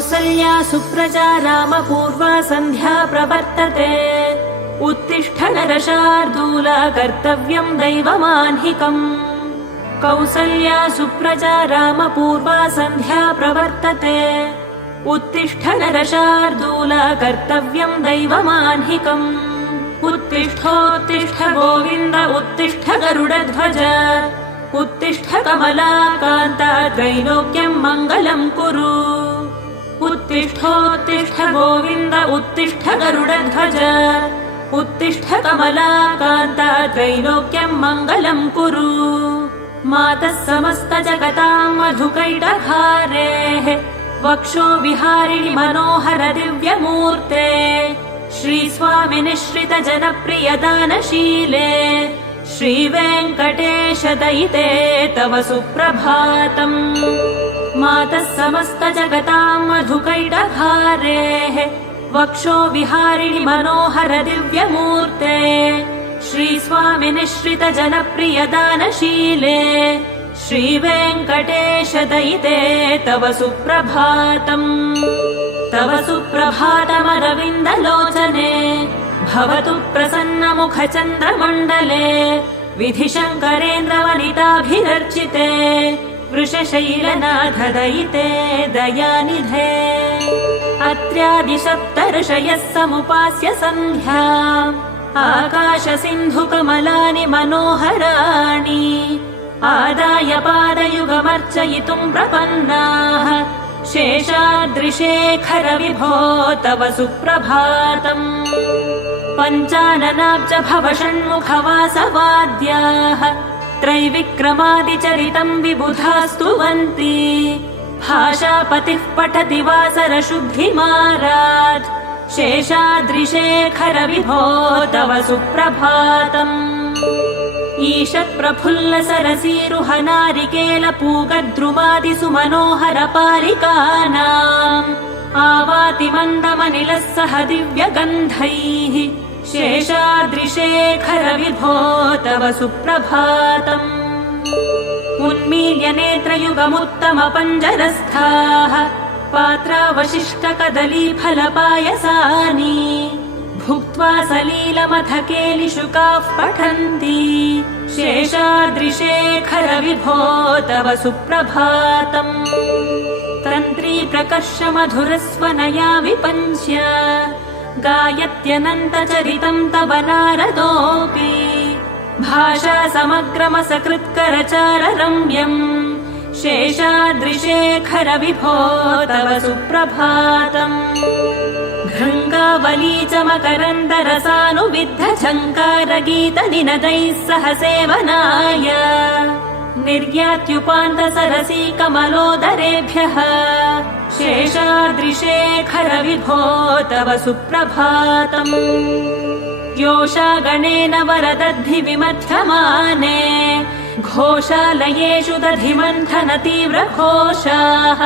कौसल्या सुप्रजा रामपूर्वा सन्ध्या प्रवर्तते उत्तिष्ठ नरशार्दूल कर्तव्यम् दैवमाह्निकम् कौसल्या सुप्रजा रामपूर्वा सन्ध्या प्रवर्तते उत्तिष्ठ नरशार्दूल कर्तव्यम् दैवमाह्निकम् उत्तिष्ठोत्तिष्ठ गोविन्द उत्तिष्ठ गरुडध्वज उत्तिष्ठ कमलाकान्त त्रैलोक्यम् मङ्गलम् कुरु उत्तिष्ठोत्तिष्ठ गोविन्द उत्तिष्ठ गरुडध्वज उत्तिष्ठ कमलाकान्त त्रैलोक्यम् मङ्गलम् कुरु मातः समस्त जगताम् मधुकैटभारेः वक्षो विहारिणि मनोहर दिव्यमूर्ते श्रीस्वामिनिश्रित जनप्रिय दानशीले श्रीवेङ्कटेश दयिते तव सुप्रभातम् मातः समस्त जगताम् मधुकैटभारेः वक्षो विहारिणि मनोहर दिव्यमूर्ते श्रीस्वामिनिश्रित जनप्रिय दानशीले श्रीवेङ्कटेश दयिते तव सुप्रभातम् तव सुप्रभातमरविन्दलोचने भवतु प्रसन्नमुखचन्द्रमण्डले विधिशङ्करेन्द्रवनिताभिरर्चिते वृषशैलनाथ दयिते दयानिधे अत्र्यादिसप्तऋषयः समुपास्य सन्ध्या आकाशसिन्धुकमलानि मनोहराणि आदाय पादयुगमर्चयितुम् प्रपन्नाः शेषाद्रिशेखर विभो तव सुप्रभातम् पञ्चाननाब्ज भव षण्मुखवासवाद्याः त्रैविक्रमादिचरितम् विबुधा स्तुवन्ति भाषापतिः पठति वासरशुद्धिमारात् शेषाद्रिशेखर विभो तव सुप्रभातम् ईषत्प्रफुल्ल सरसीरुहनारिकेल पूगद्रुमादिसु मनोहर पालिकानाम् आवाति मन्दमनिलः सह दिव्यगन्धैः शेषाद्रिशेखर विभो तव सुप्रभातम् उन्मील्य नेत्रयुगमुत्तम पञ्जरस्थाः पात्रावशिष्टकदलीफलपायसानि भुक्त्वा सलीलमथ केलिशुकाः पठन्ति शेषाद्रिशेखर विभो तव सुप्रभातम् तन्त्री प्रकर्ष मधुरस्वनया विपञ्च्य गायत्यनन्तचरितम् तव नारदोऽपि भाषा समग्रमसकृत्करचार रम्यम् शेषाद्रिशेखर विभो तव सुप्रभातम् भृङ्गावली च मकरन्दरसानुविद्ध झङ्कारगीतनिनदैः सह सेवनाय निर्यात्युपान्त सरसी कमलोदरेभ्यः शेषाद्रिशेखर विभो तव सुप्रभातम् योषागणेन वरदद्धि विमध्यमाने घोषालयेषु दधिमन्थन तीव्रघोषाः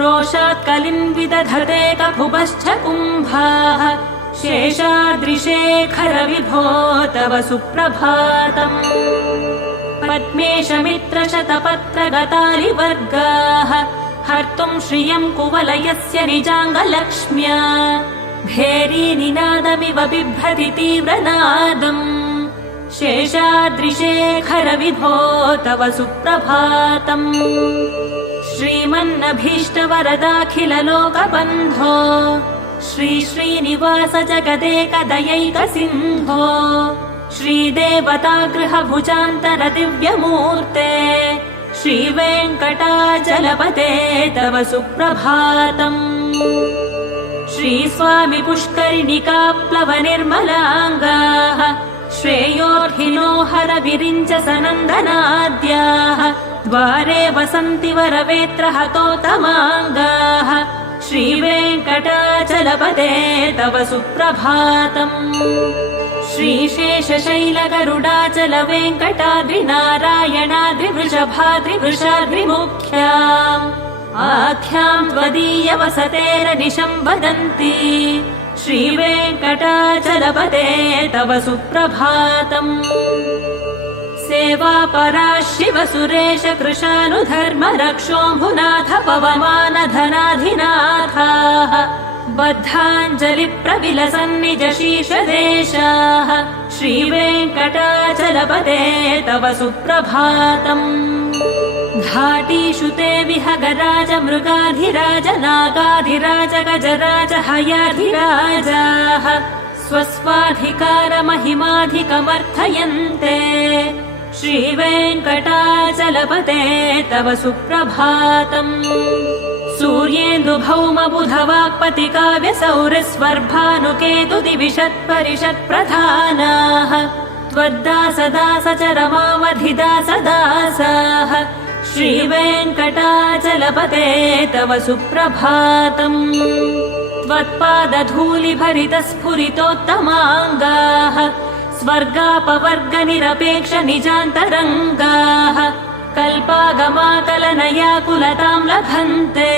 रोषात् कलिम् विदधते ककुभश्च कुम्भाः शेषाद्रिशेखर विभो तव सुप्रभातम् पद्मेशमित्रशतपत्रगतालिवर्गाः हर्तुम् श्रियम् कुवलयस्य निजाङ्गलक्ष्म्या भेरीनिनादमिव बिभ्रति तीव्रनादम् शेषाद्रिशेखर विभो तव सुप्रभातम् श्रीमन्नभीष्टवरदाखिललोकबन्धो श्रीश्रीनिवास जगदेकदयैकसिन्धो श्रीदेवतागृहभुजान्तर दिव्यमूर्ते श्रीवेङ्कटाचलपते तव सुप्रभातम् श्रीस्वामि पुष्करिणिकाप्लवनिर्मलाङ्गाः श्रेयोर्हिनो हर विरिञ्च सनन्दनाद्याः द्वारे वसन्ति वरवेत्रहतोतमाङ्गाः श्रीवेङ्कटाचलपते तव सुप्रभातम् श्रीशेषशैलगरुडाचल वेङ्कटाद्रिनारायणाद्रिवृषभाद्रिवृषाद्रिमुख्याम् आख्याम् त्वदीयवसतेरनिशम् वदन्ति श्रीवेङ्कटाचलपते तव सुप्रभातम् सेवापरा शिवसुरेश कृशानुधर्म रक्षोऽम्भुनाथ पवमानधनाधिनाथाः बद्धाञ्जलिप्रविलसन्निजशीर्षदेशाः श्रीवेङ्कटाचलपते तव सुप्रभातम्। घाटीषु ते विहगराज मृगाधिराज नागाधिराज गजराज हयाधिराजाः स्वस्वाधिकारमहिमाधिकमर्थयन्ते श्रीवेङ्कटाचलपते तव सुप्रभातम्। सूर्येन्दुभौमबुधवाक्पतिकाव्यसौरस्वर्भानुकेतुदिविषत्परिषत्प्रधानाः त्वद्दासदासचरमावधिदासदासाः श्रीवेङ्कटाचलपते तव सुप्रभातम्। त्वत्पादधूलिभरितस्फुरितोत्तमाङ्गाः स्वर्गापवर्गनिरपेक्ष निजान्तरङ्गाः कल्पागमाकलनयाकुलतां लभन्ते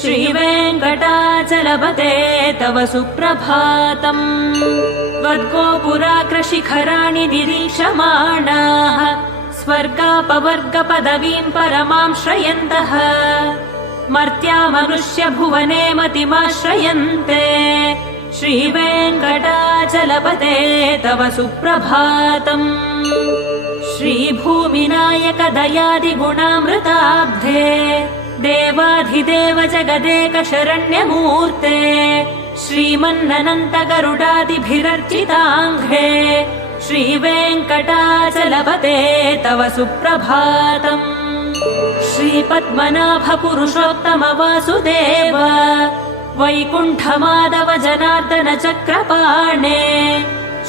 श्रीवेङ्कटाचलपते तव सुप्रभातम्। त्वद्गोपुराग्रशिखराणि निरीक्षमाणाः स्वर्गापवर्गपदवीं परमां श्रयन्तः मर्त्या मनुष्यभुवने मतिमाश्रयन्ते श्रीवेङ्कटाचलपते तव सुप्रभातम्। श्रीभूमिनायक दयादिगुणामृताब्धे देवाधिदेव जगदेक शरण्यमूर्ते श्रीमन्ननन्त गरुडादिभिरर्चिताङ्घ्रे श्रीवेङ्कटाचलपते तव सुप्रभातम्। श्रीपद्मनाभ पुरुषोत्तम वासुदेव वैकुण्ठमाधव जनार्दन चक्रपाणे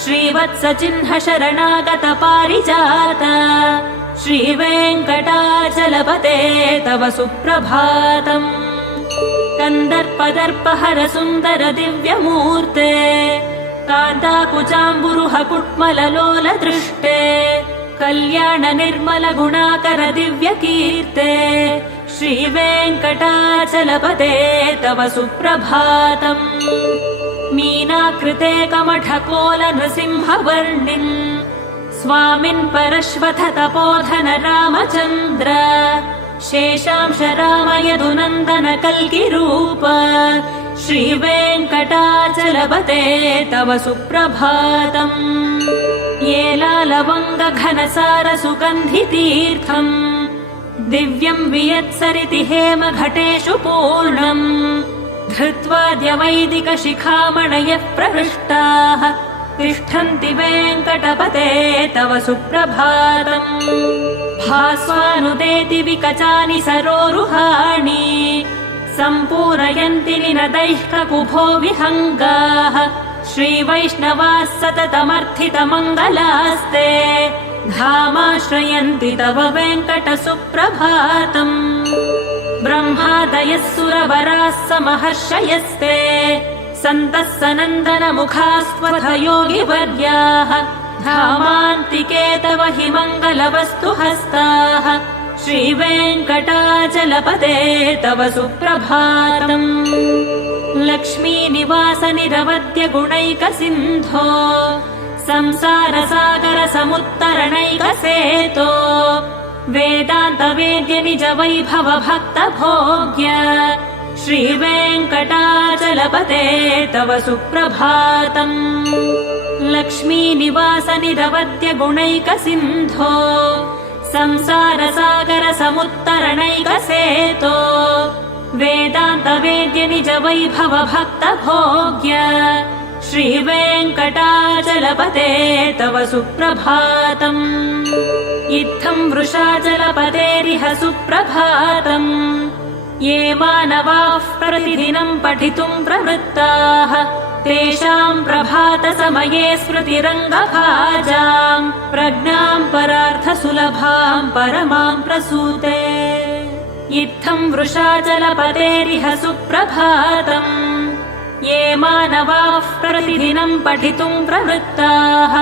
श्रीवत्सचिह्न शरणागत पारिजात श्रीवेङ्कटाचलपते तव सुप्रभातम्। कन्दर्पदर्पहर सुन्दर दिव्यमूर्ते कान्ताकुचाम्बुरुह कुट्मललोल दृष्टे कल्याण निर्मल गुणाकर दिव्यकीर्ते श्रीवेङ्कटाचलपते तव सुप्रभातम्। मीनाकृते कमठकोल नृसिंहवर्णिन् स्वामिन् परश्वथ तपोधन रामचन्द्र शेषांश राम यदुनन्दन कल्किरूप श्रीवेङ्कटाचलपते तव सुप्रभातम्। येलालवङ्ग घनसार सुगन्धितीर्थम् दिव्यम् वियत्सरिति हेम घटेषु पूर्णम् धृत्वाद्यवैदिक शिखामणयः प्रहृष्टाः तिष्ठन्ति वेङ्कटपते तव सुप्रभातम्। भास्वानुदेति विकचानि सरोरुहाणि सम्पूरयन्ति निनदैः ककुभो विहङ्गाः श्रीवैष्णवाः सततमर्थितमङ्गलास्ते धामाश्रयन्ति तव वेङ्कट सुप्रभातम्। ब्रह्मादयः सुरवराः समहर्षयस्ते सन्तः सनन्दन मुखास्त्वथ योगिवर्याः धामान्तिके तव हि मङ्गलवस्तु हस्ताः श्रीवेङ्कटाचलपते तव सुप्रभातम्। लक्ष्मीनिवास निरवद्य गुणैक सिन्धो संसार सागर समुत्तरणैक सेतो वेदान्त वेद्य निज वैभव भक्त भोग्य श्रीवेङ्कटाचलपते तव सुप्रभातम्। लक्ष्मीनिवास निरवद्य गुणैक सिन्धो संसार सागर समुत्तरणैक सेतो वेदान्त वेद्य निज वैभव भक्त भोग्य श्रीवेङ्कटाचलपते तव सुप्रभातम्। इत्थम् वृषाचलपतेरिह सुप्रभातम्। ये मानवाः प्रतिदिनम् पठितुम् प्रवृत्ताः तेषाम् प्रभातसमये स्मृतिरङ्गभाजाम् प्रज्ञाम् परार्थसुलभाम् परमाम् प्रसूते। इत्थम् वृषाचलपतेरिह सुप्रभातम्। ये मानवाः प्रतिदिनम् पठितुम् प्रवृत्ताः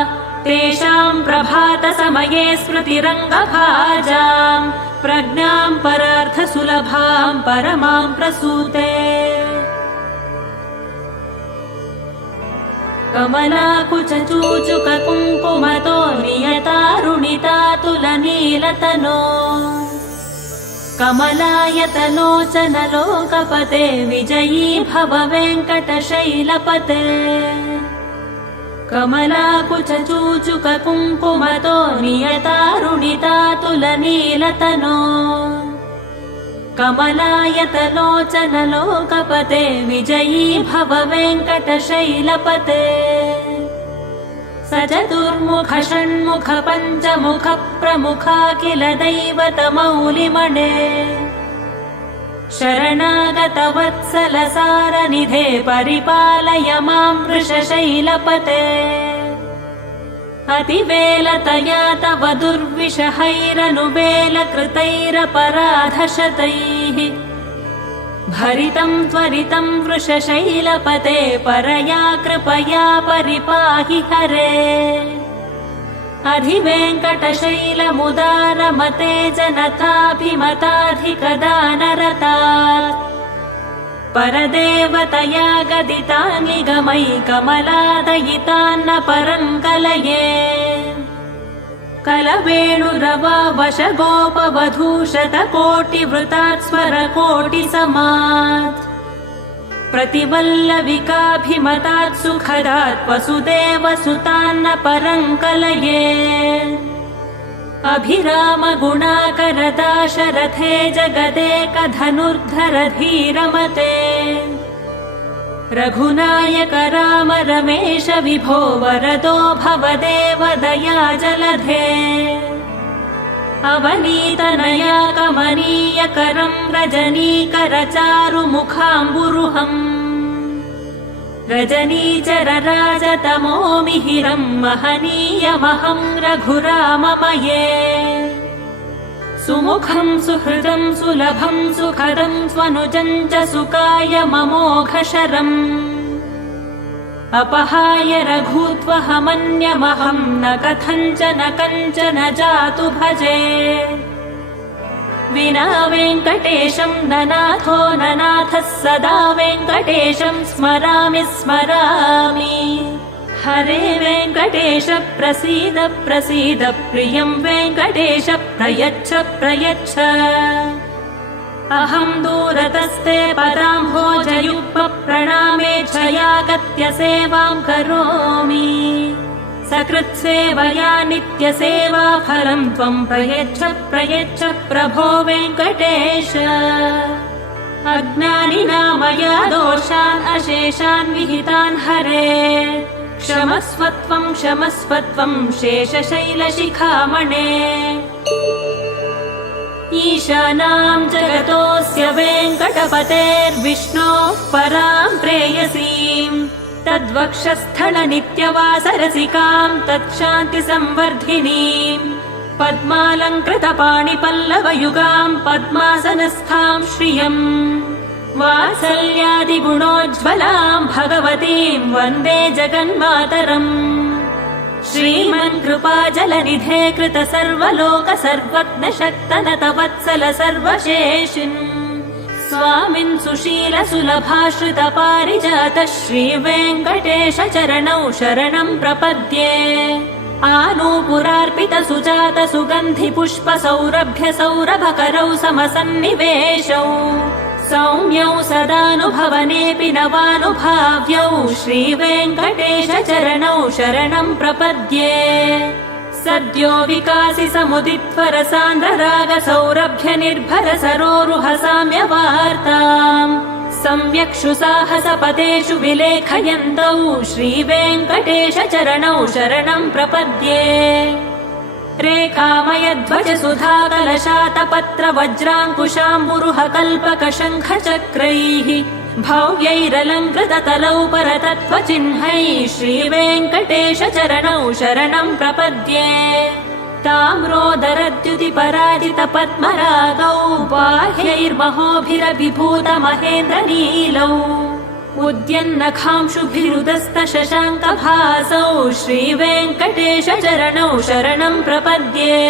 तेषाम् प्रभातसमये स्मृतिरङ्गभाजाम् प्रज्ञाम् परार्थसुलभाम् परमाम् प्रसूते। कमलाकुचूचुककुङ्कुमतो नियतारुणितातुलनीलतनो कमलायतलोचनलोकपते विजयी भव वेङ्कटशैलपते कमलाकुचूचुककुङ्कुमतो नियतारुणितातुलनीलतनो कमलायतलोचनलोकपते विजयी भव वेङ्कटशैलपते स चतुर्मुख षण्मुख पञ्चमुख प्रमुखाखिल दैवतमौलिमणे शरणागत वत्सल सारनिधे परिपालय मां वृषशैलपते अतिवेलतया तव दुर्विषहैरनुवेलकृतैरपराधशतैः भरितं त्वरितं वृषशैलपते परया कृपया परिपाहि हरे अधिवेङ्कटशैलमुदारमते जनताभिमताधिकदानरतात् परदेवतया गदितानि गमै कमलादयितान्न परं कलये कलवेणुरवा वशगोपवधूशतकोटिवृतात् स्वरकोटिसमात् प्रतिवल्लविकाभिमतात् सुखदात् वसुदेवसुतान्न परं कलये अभिरामगुणाकरदाशरथे जगदेकधनुर्धरधीरमते रघुनायक राम रमेश विभो वरदो भवदेव दया जलधे अवनीतनया कमनीयकरं रजनीकरचारुमुखाम्बुरुहम् रजनीचरराजतमो मिहिरं महनीयमहं रघुराममये सुमुखं सुहृदं सुलभं सुखदं स्वनुजं च सुकाय ममोघशरम् अपहाय रघुत्वहमन्यमहं न कथञ्चन कञ्चन जातु भजे विना वेङ्कटेशं ननाथो ननाथः सदा वेङ्कटेशं स्मरामि स्मरामि हरे वेङ्कटेश प्रसीद प्रसीद प्रियं वेङ्कटेश प्रयच्छ प्रयच्छ अहं दूरतस्ते पदाम्भोजयुग्मप्रणामेच्छयागत्य सेवां करोमि सकृत्सेवया नित्यसेवा फलं त्वं प्रयच्छ प्रयच्छ प्रभो वेङ्कटेश अज्ञानिना दोषान् अशेषान् विहितान् हरे क्षमस्व त्वं शेषशैलशिखामणे ईशानां जगतोऽस्य वेङ्कटपतेर्विष्णोः परां प्रेयसीं तद्वक्षस्थलनित्यवासरसिकां तत्शान्तिसंवर्धिनीं पद्मालङ्कृतपाणिपल्लवयुगां पद्मासनस्थां श्रियम् वात्सल्यादिगुणोज्ज्वलां भगवतीं वन्दे जगन्मातरम् श्रीमन्कृपाजलनिधे कृत सर्वलोक सर्वज्ञशक्तनत वत्सल सर्वशेषिन् स्वामिन् सुशील सुलभाश्रित पारिजात श्रीवेङ्कटेश चरणौ शरणं प्रपद्ये आनूपुरार्पित सुजात सुगन्धि पुष्प सौरभ्य सौरभकरौ समसन्निवेशौ सौम्यौ सदानुभवनेऽपि नवानुभाव्यौ श्रीवेङ्कटेश चरणौ शरणं प्रपद्ये सद्यो विकासि समुदित्वर सान्द्रराग सौरभ्य निर्भर सरोरुह साम्यवार्ताम् सम्यक्षु साहसपदेषु विलेखयन्तौ श्रीवेङ्कटेश चरणौ शरणं प्रपद्ये रेखामयध्वज सुधाकलशातपत्र वज्राङ्कुशाम्बुरुह कल्पक शङ्ख चक्रैः भव्यैरलङ्कृततलौ परतत्त्वचिह्नैः श्रीवेङ्कटेश चरणौ शरणं प्रपद्ये ताम्रोदरद्युति पराजित पद्मरागौ बाह्यैर्महोभिरभिभूत महेन्द्र नीलौ उद्यन्नखांशुभिरुदस्त शशाङ्कभासौ श्रीवेङ्कटेश चरणौ शरणं प्रपद्ये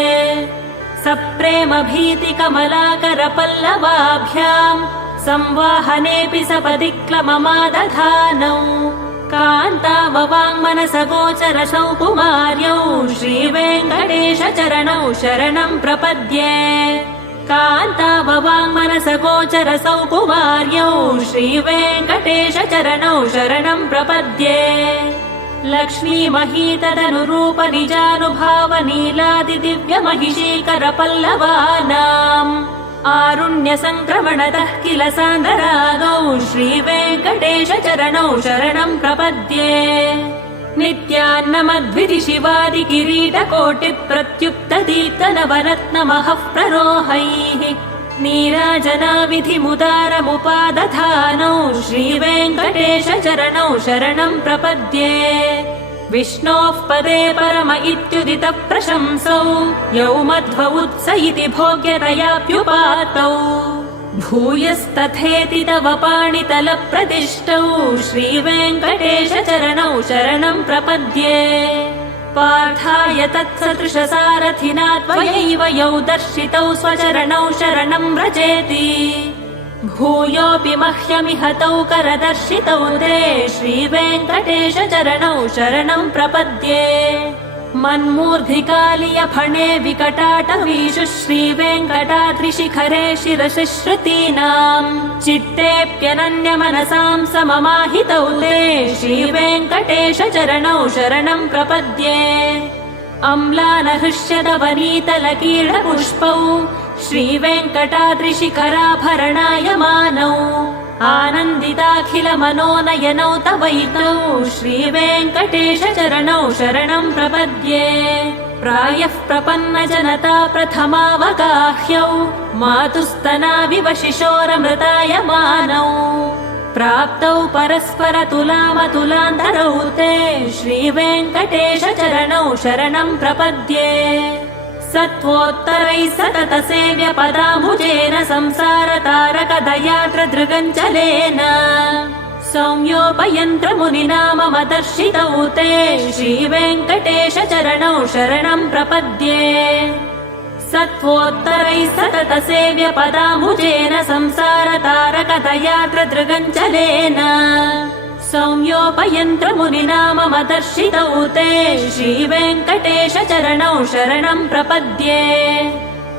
सप्रेम भीति कमलाकर पल्लवाभ्याम् संवाहनेऽपि सपदि क्लममादधानौ कान्ताववाङ्मनसगोचरसौ कुमार्यौ श्रीवेङ्कटेशचरणौ शरणं प्रपद्ये कान्ताववाङ्मनसगोचरसौ कुमार्यौ श्रीवेङ्कटेशचरणौ शरणं प्रपद्ये लक्ष्मीमहीतदनुरूप निजानुभावनीलादिदिव्यमहिषीकरपल्लवानाम् आरुण्यसङ्क्रमणतः किल सान्दरागौ श्रीवेङ्कटेशचरणौ शरणं प्रपद्ये नित्यान्नमद्विधिशिवादिकिरीटकोटिप्रत्युक्तदीप्तनवरत्नमहः प्ररोहैः नीराजनाविधिमुदारमुपादधानौ श्रीवेङ्कटेशचरणौ शरणं प्रपद्ये विष्णोः पदे परम इत्युदितः प्रशंसौ यौ मध्व उत्स इति भोग्यतयाप्युपातौ भूयस्तथेति तव पाणितलप्रतिष्ठौ श्रीवेङ्कटेशचरणौ शरणं प्रपद्ये पार्थाय तत्सदृशसारथिना त्वयैव यौ दर्शितौ स्वचरणौ शरणं व्रजेति भूयोऽपि मह्यमिह तौ करदर्शितौ ते श्रीवेङ्कटेशचरणौ शरणं प्रपद्ये मन्मूर्धिकालियफणे विकटाटवीषु श्रीवेङ्कटाद्रिशिखरे शिरसि श्रुतीनाम् चित्तेऽप्यनन्यमनसां सममाहितौ ते श्रीवेङ्कटेशचरणौ शरणं प्रपद्ये अम्लानहृष्यदवनीतलकीर्णपुष्पौ श्रीवेङ्कटाद्रिशिखराभरणायमानौ आनन्दिताखिलमनोनयनौ तवैतौ श्रीवेङ्कटेशचरणौ शरणं प्रपद्ये प्रायः प्रपन्नजनता प्रथमावगाह्यौ मातुस्तनाविव शिशोरमृतायमानौ प्राप्तौ परस्परतुलामतुलान्तरौ ते श्रीवेङ्कटेशचरणौ शरणं प्रपद्ये सत्त्वोत्तरैः सततसेव्यपदाम्बुजेन संसारतारकदयार्द्रदृगञ्चलेन सौम्योपयन्त्रमुनिना मम दर्शितौ ते श्रीवेङ्कटेशचरणौ शरणं प्रपद्ये सत्त्वोत्तरैः सततसेव्यपदाम्बुजेन संसारतारकदयार्द्रदृगञ्चलेन सौम्योपयन्त्रमुनिना मम दर्शितौ ते श्रीवेङ्कटेशचरणौ शरणं प्रपद्ये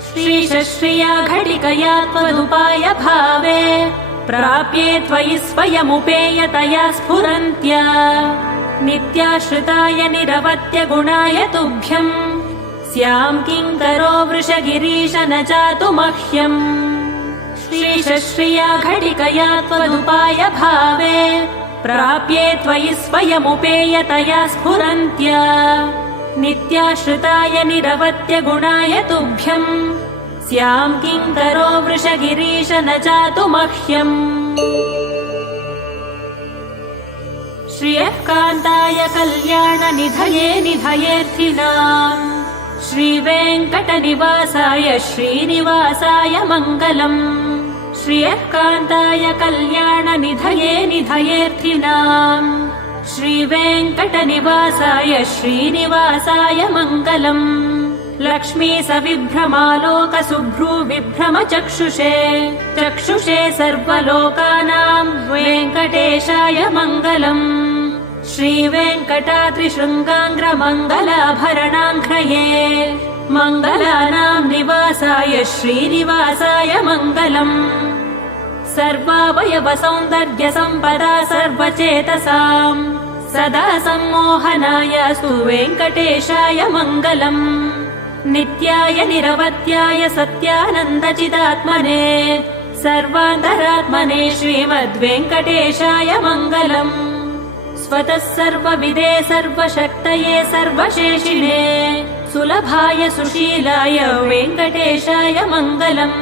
श्रीशश्रिया घटिकया त्वदुपाय भावे प्राप्ये त्वयि स्वयमुपेयतया स्फुरन्त्या नित्याश्रिताय निरवत्य गुणाय तुभ्यम् स्यां किङ्करो वृषगिरीश न जातु मह्यम् श्रीशश्रिया घटिकया त्वदुपाय भावे प्राप्ये त्वयि स्वयमुपेयतया स्फुरन्त्या नित्याश्रिताय निरवत्य गुणाय तुभ्यम् स्यां किङ्करो वृषगिरीश न जातु मह्यम् श्रियः कान्ताय कल्याणनिधये निधयेऽर्थिनाम् श्रीवेङ्कटनिवासाय श्रीनिवासाय मङ्गलम् श्रियः कान्ताय कल्याणनिधये निधयेऽर्थिनाम् श्रीवेङ्कटनिवासाय श्रीनिवासाय मङ्गलम् लक्ष्मी सविभ्रमालोकसुभ्रूविभ्रमचक्षुषे चक्षुषे सर्वलोकानां वेङ्कटेशाय मङ्गलम् श्रीवेङ्कटाद्रिशृङ्गाङ्ग्रमङ्गलाभरणाङ्घ्रये मङ्गलानां निवासाय श्रीनिवासाय मङ्गलम् सर्वावयवसौन्दर्यसम्पदा सर्वचेतसाम् सदा सम्मोहनाय सुवेङ्कटेशाय मङ्गलम् नित्याय निरवत्याय सत्यानन्दचिदात्मने सर्वान्तरात्मने श्रीमद्वेङ्कटेशाय मङ्गलम् स्वतः सर्वविदे सर्वशक्तये सर्वशेषिणे सुलभाय सुशीलाय वेङ्कटेशाय मङ्गलम्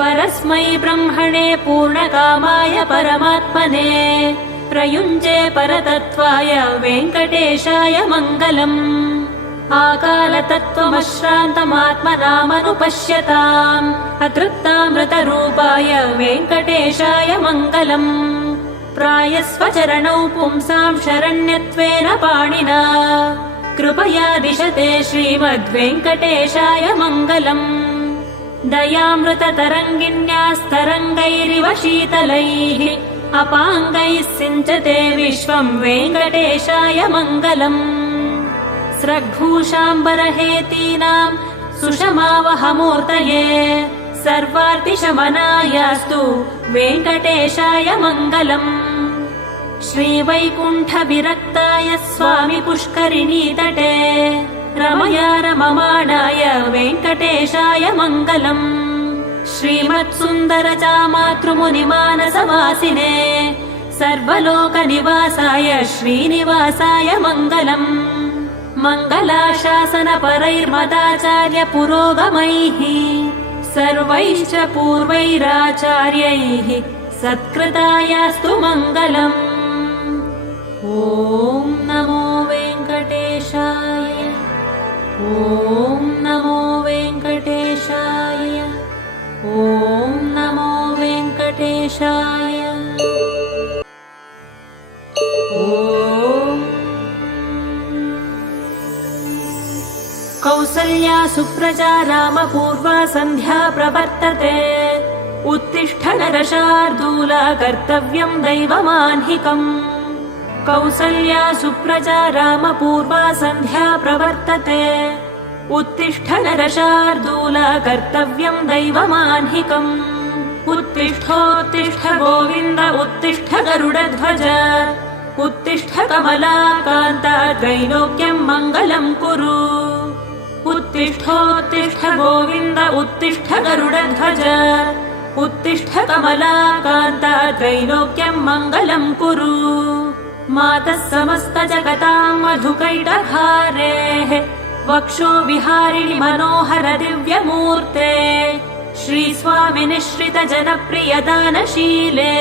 परस्मै ब्रह्मणे पूर्णकामाय परमात्मने प्रयुञ्जे परतत्त्वाय वेङ्कटेशाय मङ्गलम् आकालतत्त्वमश्रान्तमात्मनामनुपश्यताम् अतृप्तामृतरूपाय वेङ्कटेशाय मङ्गलम् प्रायस्वचरणौ पुंसां शरण्यत्वेन पाणिना कृपया दिशते श्रीमद्वेङ्कटेशाय मङ्गलम् दयामृततरङ्गिन्यास्तरङ्गैरिव शीतलैः अपाङ्गैः सिञ्चते विश्वम् वेङ्कटेशाय मङ्गलम् स्रग्भूषाम्बरहेतीनाम् सुषमावहमूर्तये सर्वार्तिशमनायास्तु वेङ्कटेशाय मङ्गलम् श्रीवैकुण्ठविरक्ताय स्वामि पुष्करिणीतटे रमया रममाणाय वेङ्कटेशाय मङ्गलम् श्रीमत्सुन्दरचामातृमुनिमानसवासिने सर्वलोकनिवासाय श्रीनिवासाय मङ्गलम् मङ्गलाशासनपरैर्मदाचार्य पुरोगमैः सर्वैश्च पूर्वैराचार्यैः सत्कृतायास्तु मङ्गलम् ॐ नमो वेङ्कटेशाय ॐ नमो वेङ्कटेशाय ॐ नमो वेङ्कटेशाय ॐ कौसल्या सुप्रजा रामपूर्वा सन्ध्या प्रवर्तते उत्तिष्ठ नरशार्दूला कर्तव्यम् दैवमाह्निकम् कौसल्या सुप्रजा रामपूर्वा सन्ध्या प्रवर्तते उत्तिष्ठ नरशार्दूला कर्तव्यम् दैवमाह्निकम् उत्तिष्ठोत्तिष्ठ गोविन्द उत्तिष्ठ गरुडध्वज उत्तिष्ठ कमलाकान्ता त्रैलोक्यम् मङ्गलम् कुरु उत्तिष्ठोत्तिष्ठ गोविन्द उत्तिष्ठ गरुडध्वज उत्तिष्ठ कमलाकान्ता त्रैलोक्यम् मङ्गलम् कुरु मातः समस्तजगताम् मधुकैटभारेः वक्षो विहारिणि मनोहर दिव्यमूर्ते श्रीस्वामिनिश्रित जनप्रियदानशीले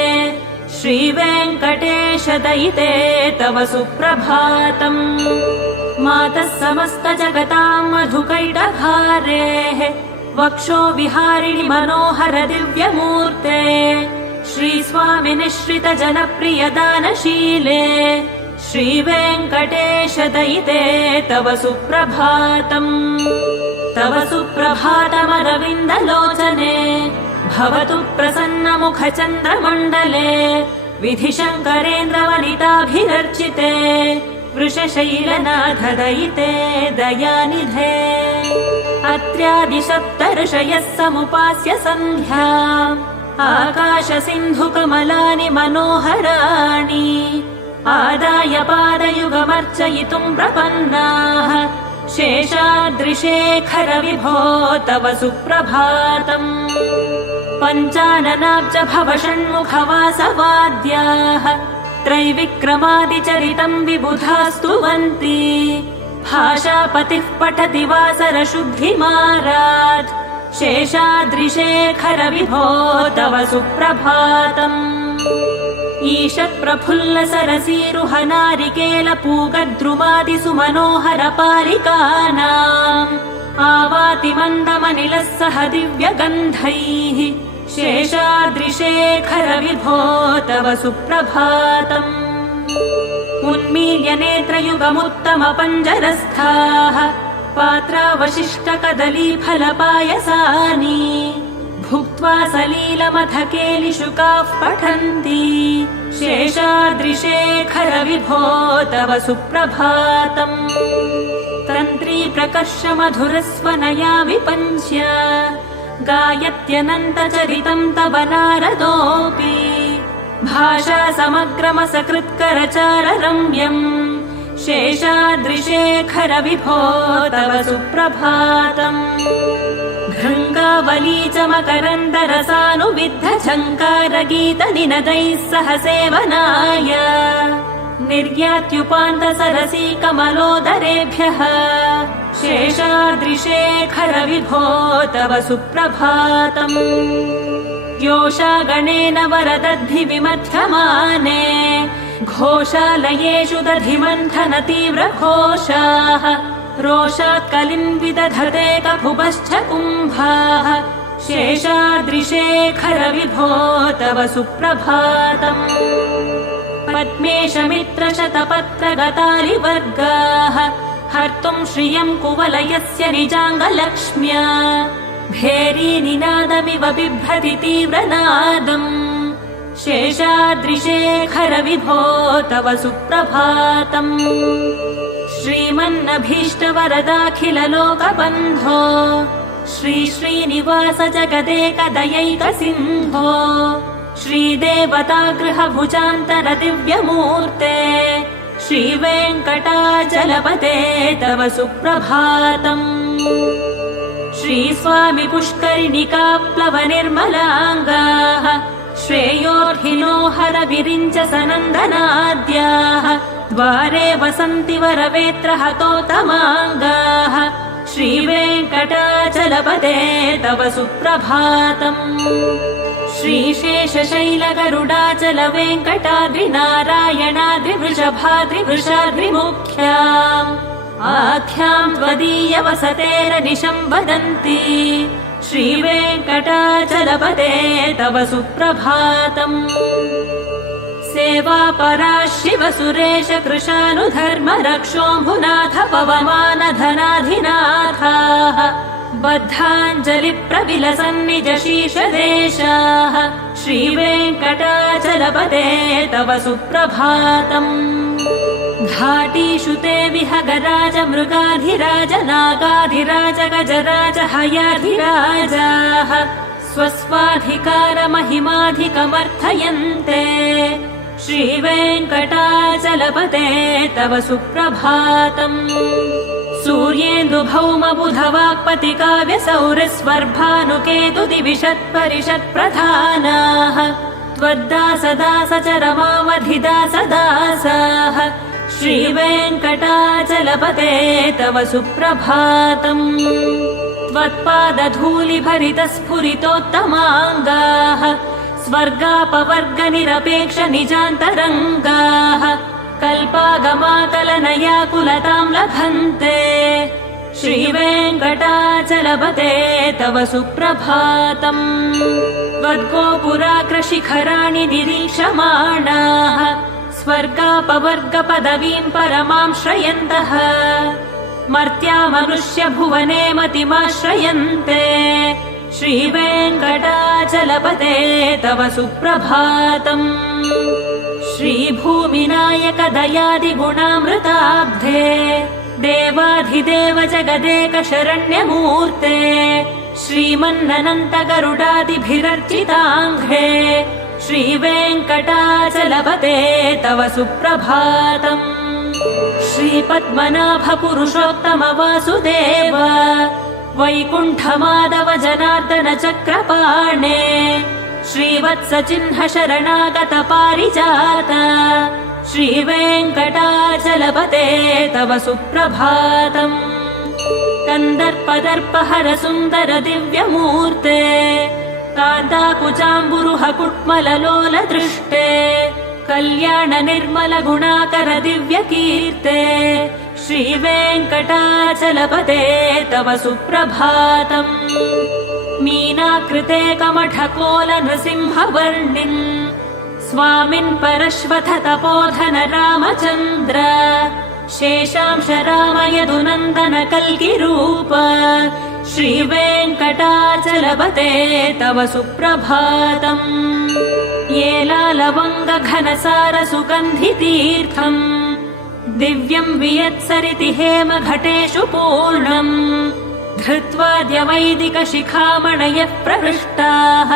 श्रीवेङ्कटेश दयिते तव सुप्रभातम् मातः समस्तजगताम् मधुकैटभारेः वक्षो विहारिणि मनोहर दिव्यमूर्ते श्रीस्वामिनिश्रित जनप्रियदानशीले श्रीवेङ्कटेश दयिते तव सुप्रभातम् तव सुप्रभातमरविन्दलोचने भवतु प्रसन्नमुखचन्द्रमण्डले विधिशङ्करेन्द्रवनिताभिरर्चिते वृषशैलनाथ दयिते दयानिधे अत्र्यादिसप्तर्षयः समुपास्य सन्ध्या आकाशसिन्धुकमलानि मनोहराणि आदाय पादयुगमर्चयितुम् प्रपन्नाः शेषाद्रिशेखर विभो तव सुप्रभातम् पञ्चाननाब्ज भव षण्मुखवासवाद्याः त्रैविक्रमादिचरितम् विबुधास्तुवन्ति भाषापतिः पठति वासरशुद्धिमारात् शेषाद्रिशेखर विभो तव सुप्रभातम् ईषत्प्रफुल्ल सरसीरुहनारिकेल पूगद्रुमादिसु मनोहर पालिकानाम् आवाति मन्दमनिलः सह दिव्यगन्धैः शेषाद्रिशेखर विभो तव सुप्रभातम् उन्मील्य नेत्रयुगमुत्तम पञ्जरस्थाः पात्रावशिष्टकदलीफलपायसानि भुक्त्वा सलीलमथ केलिशुकाः पठन्ति शेषाद्रिशेखर विभो तव सुप्रभातम् तन्त्री प्रकर्ष मधुरस्वनया विपञ्च्य गायत्यनन्तचरितम् तव नारदोऽपि भाषा समग्रमसकृत्करचार रम्यम् शेषाद्रिशेखर विभो तव सुप्रभातम् भृङ्गावली च मकरन्दरसानुविद्ध झङ्कारगीतनिनदैः सह सेवनाय निर्यात्युपान्तसरसी कमलोदरेभ्यः शेषाद्रिशेखर विभो तव सुप्रभातम् योषागणेन वरदद्धि विमध्यमाने घोषालयेषु दधिमन्थन तीव्रघोषाः रोषात् कलिम् विदधते ककुभश्च कुम्भाः शेषाद्रिशेखर विभो तव सुप्रभातम् पद्मेशमित्रशतपत्रगतालिवर्गाः हर्तुम् श्रियम् कुवलयस्य निजाङ्गलक्ष्म्या भेरीनिनादमिव बिभ्रति तीव्रनादम् शेषाद्रिशेखर विभो तव सुप्रभातम् श्रीमन्नभीष्टवरदाखिललोकबन्धो श्रीनिवास जगदेकदयैकसिन्धो श्रीदेवतागृहभुजान्तर दिव्यमूर्ते श्रीवेङ्कटाचलपते तव सुप्रभातम् श्रीस्वामि पुष्करिणिकाप्लवनिर्मलाङ्गाः श्रेयोर्हिनो हरविरिञ्च सनन्दनाद्याः द्वारे वसन्ति वरवेत्रहतोतमाङ्गाः श्रीवेङ्कटाचलपते तव सुप्रभातम् श्रीशेषशैलगरुडाचलवेङ्कटाद्रिनारायणाद्रिवृषभाद्रिवृषाद्रिमुख्याम् आख्याम् त्वदीयवसतेरनिशम् वदन्ति श्रीवेङ्कटाचलपते तव सुप्रभातम् सेवापरा शिव सुरेश कृशानुधर्म रक्षोऽम्भुनाथ पवमानधनाधिनाथाः बद्धाञ्जलि प्रविलसन्निज शीर्षदेशाः श्रीवेङ्कटाचलपते तव सुप्रभातम् घाटीषु ते विहगराज मृगाधिराज नागाधिराज गजराज हयाधिराजाः स्वस्वाधिकारमहिमाधिकमर्थयन्ते श्रीवेङ्कटाचलपते तव सुप्रभातम् सूर्येन्दुभौमबुधवाक्पतिकाव्यसौरस्वर्भानुकेतुदिविषत्परिषत्प्रधानाः त्वद्दासदासचरमावधिदासदासाः श्रीवेङ्कटाचलपते तव सुप्रभातम् त्वत्पादधूलिभरितस्फुरितोत्तमाङ्गाः स्वर्गापवर्गनिरपेक्ष निजान्तरङ्गाः कल्पागमाकलनयाकुलताम् लभन्ते श्रीवेङ्कटाचलपते तव सुप्रभातम् त्वद्गोपुराग्रशिखराणि निरीक्षमाणाः स्वर्गापवर्गपदवीम् परमाम् श्रयन्तः मर्त्या मनुष्यभुवने मतिमाश्रयन्ते श्रीवेङ्कटाचलपते तव सुप्रभातम् श्रीभूमिनायक दयादिगुणामृताब्धे देवाधिदेव जगदेक शरण्यमूर्ते श्रीमन्ननन्त गरुडादिभिरर्चिताङ्घ्रे श्रीवेङ्कटाचलपते तव सुप्रभातम् श्रीपद्मनाभ पुरुषोत्तम वासुदेव वैकुण्ठमाधव जनार्दन चक्रपाणे श्रीवत्सचिह्न शरणागत पारिजात श्रीवेङ्कटाचलपते तव सुप्रभातम् कन्दर्पदर्पहर सुन्दर दिव्यमूर्ते कान्ताकुचाम्बुरुह कुट्मललोल दृष्टे कल्याण निर्मल गुणाकर दिव्यकीर्ते श्रीवेङ्कटाचलपते तव सुप्रभातम् मीनाकृते कमठकोल नृसिंहवर्णिन् स्वामिन् परश्वथ तपोधन रामचन्द्र शेषांश राम यदुनन्दन कल्किरूप श्रीवेङ्कटाचलपते तव सुप्रभातम् येलालवङ्ग घनसार सुगन्धितीर्थम् दिव्यम् वियत्सरिति हेम घटेषु पूर्णम् धृत्वाद्य वैदिक शिखामणयः प्रहृष्टाः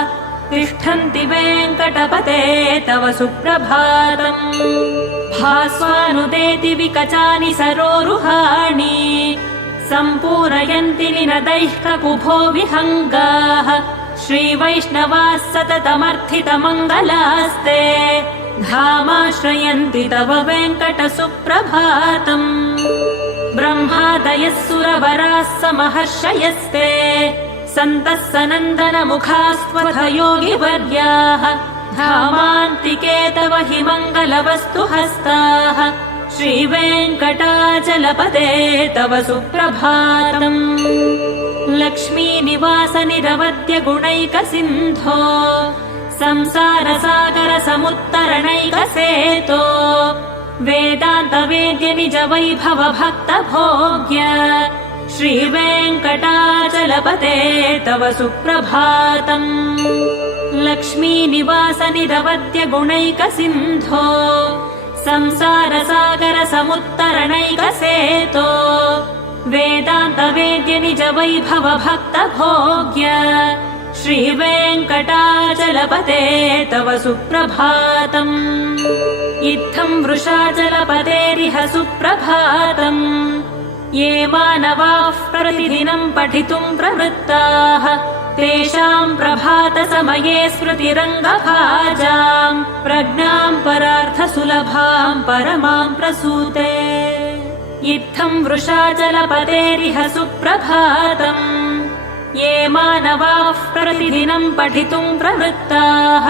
तिष्ठन्ति वेङ्कटपते तव सुप्रभातम् भास्वानुदेति विकचानि सरोरुहाणि सम्पूरयन्ति निनदैः ककुभो विहङ्गाः श्रीवैष्णवाः सततमर्थितमङ्गलास्ते धामाश्रयन्ति तव वेङ्कट सुप्रभातम् ब्रह्मादयः सुरवराः समहर्षयस्ते सन्तः सनन्दन मुखास्त्वथ योगिवर्याः धामान्तिके तव हि मङ्गलवस्तु हस्ताः श्रीवेङ्कटाचलपते तव सुप्रभातम् लक्ष्मीनिवास निरवद्य गुणैक सिन्धो संसार सागर समुत्तरणैक सेतो वेदान्त वेद्य निज वैभव भक्त भोग्य श्रीवेङ्कटाचलपते तव सुप्रभातम् लक्ष्मीनिवासनिरवद्य गुणैकसिन्धो संसारसागरसमुत्तरणैकसेतो वेदान्तवेद्य निजवैभव भक्तभोग्य श्रीवेङ्कटाचलपते तव सुप्रभातम्। इत्थं वृषाचलपतेरिह सुप्रभातम्। ये मानवाः प्रतिदिनं पठितुं प्रवृत्ताः तेषां प्रभातसमये स्मृतिरङ्गभाजां प्रज्ञां परार्थसुलभां परमां प्रसूते। इत्थं वृषाचलपतेरिह सुप्रभातम्। ये मानवाः प्रतिदिनं पठितुं प्रवृत्ताः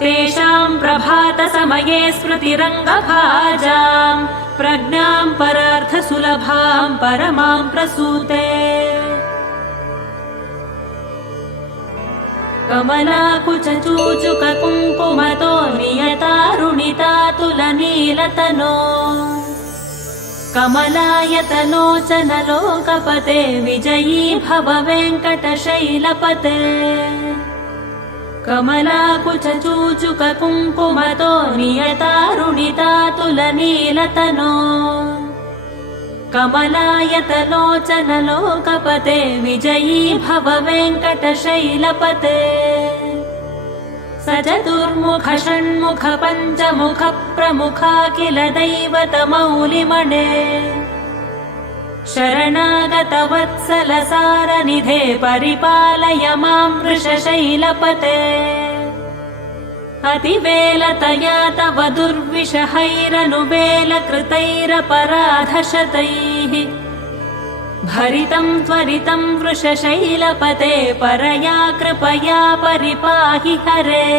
तेषां प्रभातसमये स्मृतिरङ्गभाजां प्रज्ञां परार्थसुलभां परमां प्रसूते। कमलाकुचूचुककुङ्कुमतो नियतारुणितातुलनीलतनो कमलायतलोचनलोकपते विजयी भव वेङ्कटशैलपते। कमलाकुचूचुककुङ्कुमतो नियतारुणितातुलनीलतनो कमलायतलोचनलोकपते विजयी भव वेङ्कटशैलपते। स चतुर्मुख षण्मुख पञ्चमुख प्रमुखाखिल दैवतमौलिमणे शरणागतवत्सलसारनिधे परिपालय मां वृषशैलपते। अतिवेलतया तव दुर्विषहैरनुवेलकृतैरपराधशतैः भरितं त्वरितं वृषशैलपते परया कृपया परिपाहि हरे।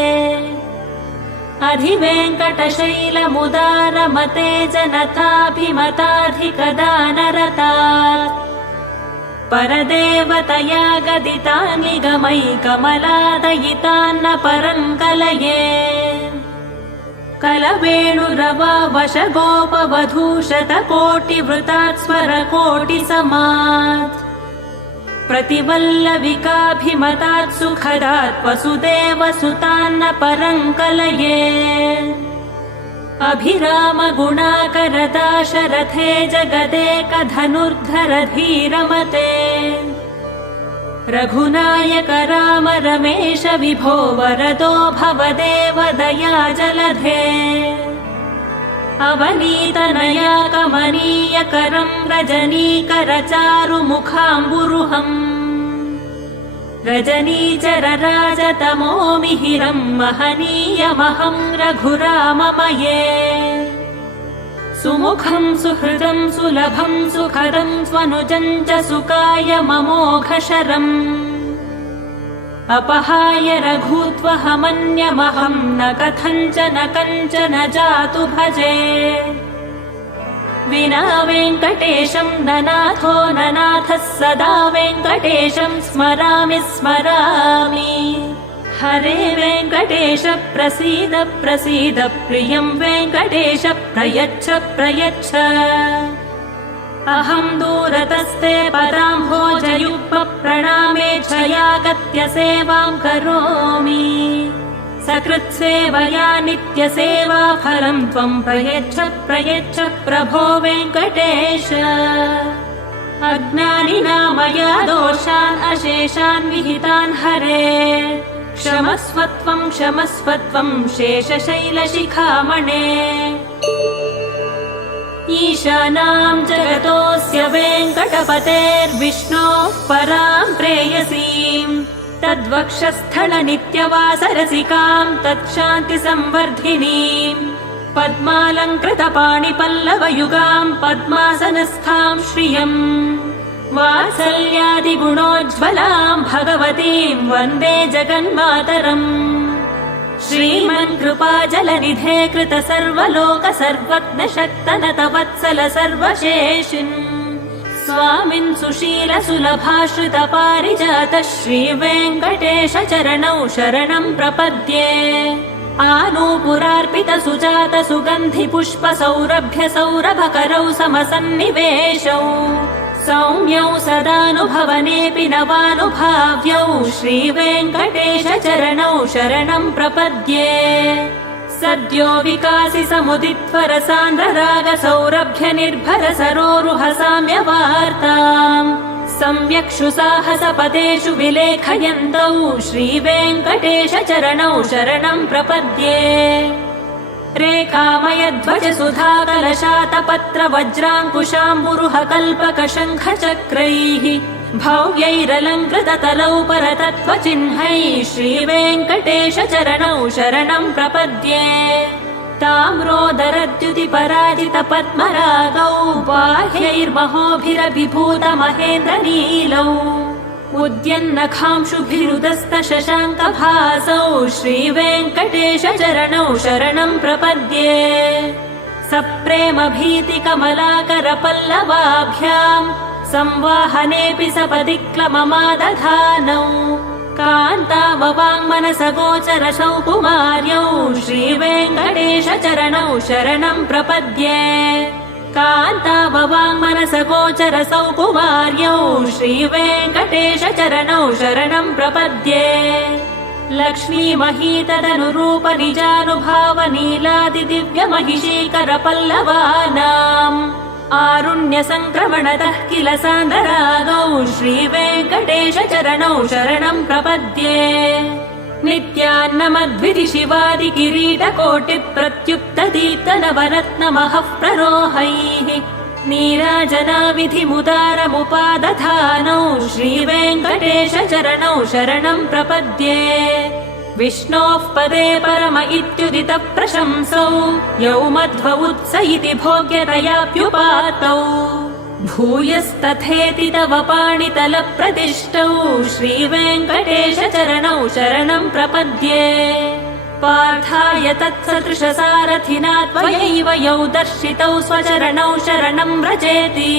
अधिवेङ्कटशैलमुदारमते जनताभिमताधिकदानरतात् परदेवतया गदितानि गमैकमलादयितान्न परं कलये। कलवेणुरवा वशगोपवधूशतकोटिवृतात् स्वरकोटिसमात् प्रतिवल्लविकाभिमतात् सुखदात् वसुदेवसुतान्न परं कलये। अभिरामगुणाकरदाशरथे जगदेकधनुर्धरधीरमते रघुनायक राम रमेश विभो वरदो भवदेव दयाजलधे। अवनीतनया कमनीयकरं रजनीकरचारुमुखाम्बुरुहम् रजनीचरराजतमो मिहिरं महनीयमहं रघुराममये। सुमुखं सुहृदं सुलभं सुखदं स्वनुजं च सुकाय ममोघशरम् अपहाय रघुत्वहमन्यमहं न कथञ्चन कञ्चन जातु भजे। विना वेङ्कटेशं ननाथो ननाथः सदा वेङ्कटेशं स्मरामि स्मरामि। हरे वेङ्कटेश प्रसीद प्रसीद प्रियं वेङ्कटेश प्रयच्छ प्रयच्छ। अहं दूरतस्ते पदाम्भोजयुग्मप्रणामेच्छयागत्य सेवां करोमि। सकृत्सेवया नित्यसेवाफलं त्वं प्रयच्छ प्रयच्छ प्रभो वेङ्कटेश। अज्ञानिना मया दोषान् अशेषान् विहितान् हरे। क्षमस्वत्वं क्षमस्वत्वं शेषशैलशिखामणे। ईशानां जगतोऽस्य वेङ्कटपतेर्विष्णोः परां प्रेयसीं तद्वक्षस्थलनित्यवासरसिकां तत्शान्तिसंवर्धिनीं पद्मालङ्कृतपाणिपल्लवयुगां पद्मासनस्थां श्रियम् वात्सल्यादिगुणोज्ज्वलां भगवतीं वन्दे जगन्मातरम्। श्रीमन्कृपाजलनिधे कृत सर्वलोक सर्वज्ञ शक्तनत वत्सल सर्वशेषिन् स्वामिन् सुशील सुलभाश्रित पारिजात श्रीवेङ्कटेश चरणौ शरणं प्रपद्ये। आनूपुरार्पित सुजात सुगन्धि पुष्प सौरभ्य सौरभकरौ समसन्निवेशौ सौम्यौ सदानुभवनेऽपि नवानुभाव्यौ श्रीवेङ्कटेशचरणौ शरणं प्रपद्ये सद्यो विकासि समुदित्वरसान्द्ररागसौरभ्य निर्भर सरोरुह साम्यवार्ताम् सम्यक्षु साहसपदेषु विलेखयन्तौ श्रीवेङ्कटेशचरणौ शरणं प्रपद्ये रेखामयध्वज सुधाकलशातपत्र वज्राङ्कुशाम्बुरुह कल्पकशङ्खचक्रैः भव्यैरलङ्कृततलौ परतत्त्वचिह्नैः श्रीवेङ्कटेशचरणौ शरणं प्रपद्ये ताम्रोदरद्युतिपराजितपद्मरागौ बाह्यैर्महोभिरभिभूतमहेन्द्रनीलौ उद्यन्नखांशुभिरुदस्तशशाङ्कभासौ श्रीवेङ्कटेशचरणौ शरणं प्रपद्ये सप्रेमभीतिकमलाकरपल्लवाभ्याम् संवाहनेऽपि सपदि क्लममादधानौ कान्ताववाङ्मनसगोचरसौकुमार्यौ श्रीवेङ्कटेशचरणौ शरणं प्रपद्ये कान्ताववाङ्मनसगोचरसौकुमार्यौ श्रीवेङ्कटेशचरणौ शरणं प्रपद्ये लक्ष्मीमहीतदनुरूप निजानुभावनीलादिदिव्यमहिषीकरपल्लवानाम् आरुण्यसङ्क्रमणतः किल सान्द्ररागौ श्रीवेङ्कटेशचरणौ शरणं प्रपद्ये नित्यान्नमद्विधिशिवादिकिरीटकोटिप्रत्युक्तदीप्तनवरत्नमहः प्ररोहैः नीराजनाविधिमुदारमुपादधानौ श्रीवेङ्कटेशचरणौ शरणं प्रपद्ये विष्णोः पदे परम इत्युदितप्रशंसौ यौ मध्व उत्स इति भोग्यतयाप्युपातौ भूयस्तथेति तव पाणितलप्रतिष्ठौ श्रीवेङ्कटेशचरणौ शरणं प्रपद्ये पार्थाय तत्सदृशसारथिना त्वयैव यौ दर्शितौ स्वचरणौ शरणं व्रजेति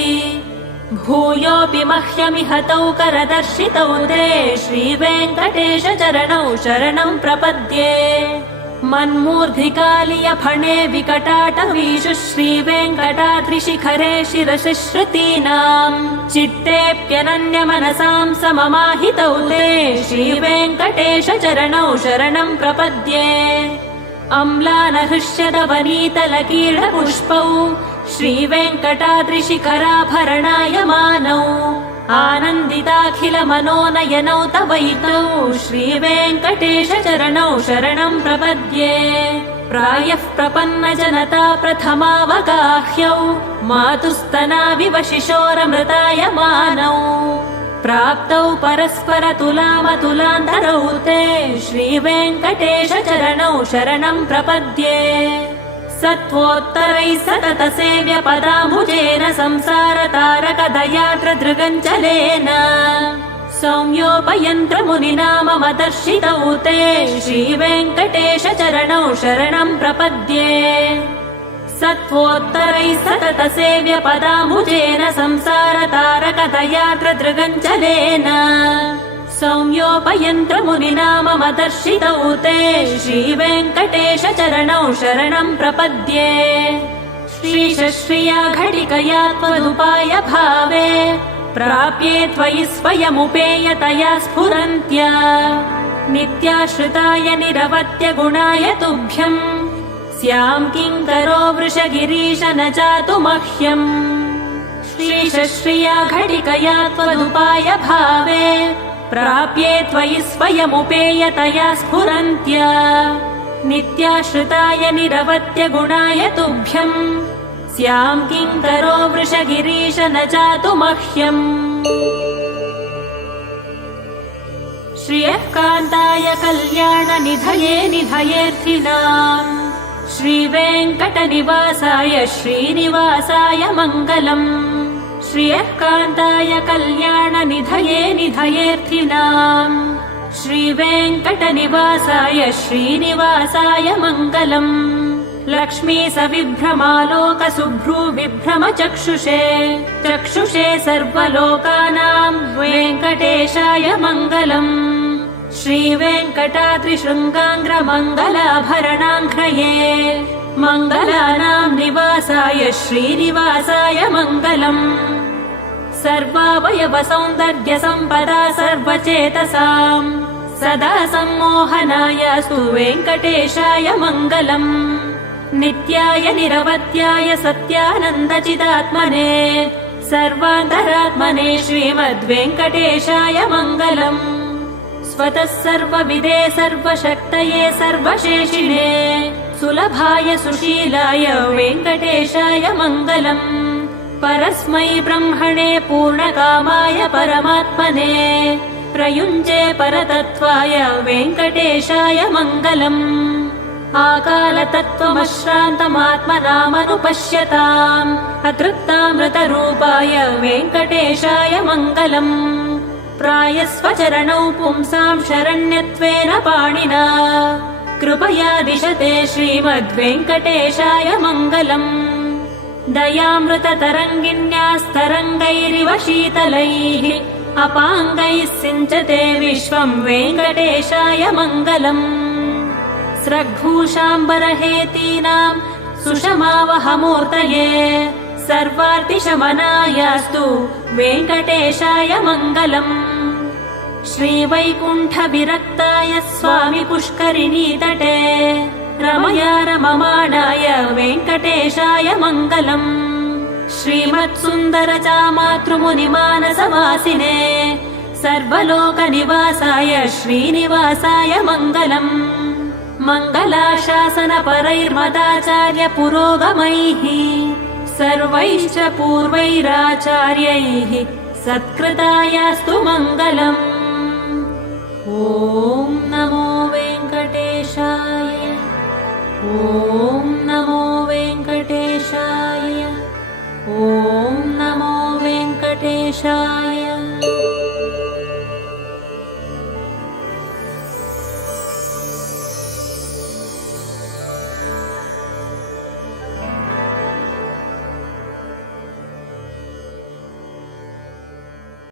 भूयोऽपि मह्यमिहतौ करदर्शितौ ते श्रीवेङ्कटेशचरणौ शरणं प्रपद्ये मन्मूर्धिकालियफणे विकटाटवीषु श्रीवेङ्कटाद्रिशिखरे शिरसिश्रुतीनाम् चित्तेऽप्यनन्यमनसां सममाहितौ ते श्रीवेङ्कटेशचरणौ शरणं प्रपद्ये अम्लानहृष्यदवनीतलकीर्णपुष्पौ श्रीवेङ्कटाद्रिशिखराभरणायमानौ आनन्दिताखिलमनोनयनौ तवैतौ श्रीवेङ्कटेशचरणौ शरणं प्रपद्ये प्रायः प्रपन्नजनता प्रथमावगाह्यौ मातुस्तनाविव शिशोरमृतायमानौ प्राप्तौ परस्परतुलामतुलान्तरौ ते श्रीवेङ्कटेशचरणौ शरणं प्रपद्ये सत्त्वोत्तरैः सततसेव्यपदाम्बुजेन संसारतारकदयार्द्रदृगञ्चलेन सौम्योपयन्त्रमुनिना मम दर्शितौ ते श्रीवेङ्कटेशचरणौ शरणं प्रपद्ये सत्त्वोत्तरैः सततसेव्यपदाम्बुजेन संसारतारकदयार्द्रदृगञ्चलेन सौम्योपयन्त्रमुनिना मम दर्शितौ ते श्रीवेङ्कटेशचरणौ शरणं प्रपद्ये श्रीशश्रिया घटिकया त्वदुपाय भावे प्राप्ये त्वयि स्वयमुपेयतया स्फुरन्त्या नित्याश्रिताय निरवत्य गुणाय तुभ्यम् स्यां किङ्करो वृषगिरीश न जातु मह्यम् श्रीशश्रिया घटिकया त्वदुपाय भावे प्राप्ये त्वयि स्वयमुपेयतया स्फुरन्त्या नित्याश्रिताय निरवत्य गुणाय तुभ्यम् स्यां किङ्करो वृषगिरीश न जातु मह्यम् श्रियः कान्ताय कल्याणनिधये निधयेऽर्थिनाम् श्रीवेङ्कटनिवासाय श्रीनिवासाय मङ्गलम् श्रियः कान्ताय कल्याणनिधये निधयेऽर्थिनाम् श्रीवेङ्कटनिवासाय श्रीनिवासाय मङ्गलम् लक्ष्मी सविभ्रमालोकसुभ्रूविभ्रमचक्षुषे चक्षुषे सर्वलोकानाम् वेङ्कटेशाय मङ्गलम् श्रीवेङ्कटाद्रिशृङ्गाङ्ग्रमङ्गलाभरणाङ्घ्रये मङ्गलानाम् निवासाय श्रीनिवासाय मङ्गलम् सर्वावयव सौन्दर्य सम्पदा सर्वचेतसाम् सदा सम्मोहनायास्तु वेङ्कटेशाय मङ्गलम् नित्याय निरवध्याय सत्यानन्दचिदात्मने सर्वान्तरात्मने श्रीमद्वेङ्कटेशाय मङ्गलम् स्वतः सर्वविदे सर्वशक्तये सर्वशेषिणे सुलभाय सुशीलाय वेङ्कटेशाय मङ्गलम् परस्मै ब्रह्मणे पूर्णकामाय परमात्मने प्रयुञ्जे परतत्त्वाय वेङ्कटेशाय मङ्गलम् आकालतत्त्वमश्रान्तमात्मनामनुपश्यताम् अतृप्तामृतरूपाय वेङ्कटेशाय मङ्गलम् प्रायस्वचरणौ पुंसाम् शरण्यत्वेन पाणिना कृपया दिशते श्रीमद्वेङ्कटेशाय मङ्गलम् दयामृततरङ्गिन्यास्तरङ्गैरिव शीतलैः अपाङ्गैः सिञ्चते विश्वम् वेङ्कटेशाय मङ्गलम् स्रग्भूषाम्बरहेतीनाम् सुषमावहमूर्तये सर्वार्तिशमनायास्तु वेङ्कटेशाय मङ्गलम् श्रीवैकुण्ठविरक्ताय स्वामि पुष्करिणीतटे रमया रममाणाय वेङ्कटेशाय मङ्गलम् श्रीमत्सुन्दरचामातृमुनिमानसवासिने सर्वलोकनिवासाय श्रीनिवासाय मङ्गलम् मङ्गलाशासनपरैर्मदाचार्य पुरोगमैः सर्वैश्च पूर्वैराचार्यैः सत्कृतायास्तु मङ्गलम्।